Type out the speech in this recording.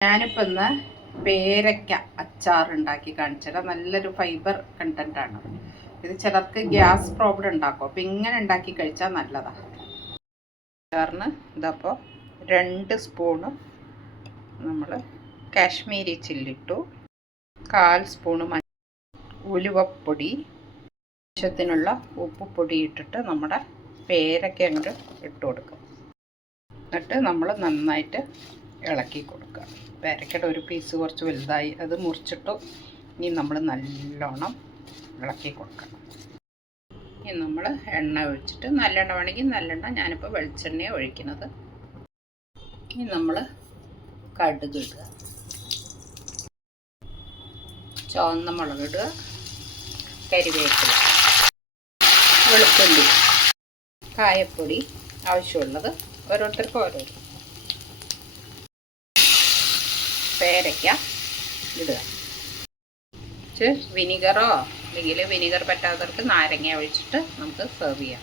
ഞാനിപ്പോൾ ഇന്ന് പേരയ്ക്ക അച്ചാർ ഉണ്ടാക്കി കാണിച്ചത് നല്ലൊരു ഫൈബർ കണ്ടൻ്റാണ്. ഇത് ചിലർക്ക് ഗ്യാസ് പ്രോബ്ലം ഉണ്ടാക്കും. അപ്പോൾ ഇങ്ങനെ ഉണ്ടാക്കി കഴിച്ചാൽ നല്ലതാണ്. അച്ചാറിന് ഇതപ്പോൾ 2 സ്പൂണ് നമ്മൾ കാശ്മീരി ചില്ലിട്ടു, 1/4 സ്പൂണ് ഉലുവപ്പൊടി, ആവശ്യത്തിനുള്ള ഉപ്പുപൊടി ഇട്ടിട്ട് നമ്മുടെ പേരയ്ക്ക അങ്ങോട്ട് ഇട്ട് കൊടുക്കും. എന്നിട്ട് നമ്മൾ നന്നായിട്ട് ഇളക്കി കൊടുക്കുക. പേരയ്ക്കയുടെ ഒരു പീസ് കുറച്ച് വലുതായി, അത് മുറിച്ചിട്ടു. ഇനി നമ്മൾ നല്ലോണം ഇളക്കി കൊടുക്കണം. ഇനി നമ്മൾ എണ്ണ ഒഴിച്ചിട്ട്, നല്ലെണ്ണ വേണമെങ്കിൽ നല്ലെണ്ണ, ഞാനിപ്പോൾ വെളിച്ചെണ്ണയാണ് ഒഴിക്കുന്നത്. ഇനി നമ്മൾ കടുക് ഇടുക, ചുവന്ന മുളകിടുക, കരിവേപ്പില, വെളുത്തുള്ളി, കായപ്പൊടി ആവശ്യമുള്ളത് ഓരോരുത്തർക്കും ഓരോരോ, പേരയ്ക്ക ഇടുക. വിനീഗറോ അല്ലെങ്കിൽ വിനീഗർ പറ്റാത്തവർക്ക് നാരങ്ങ ഒഴിച്ചിട്ട് നമുക്ക് സെർവ് ചെയ്യാം.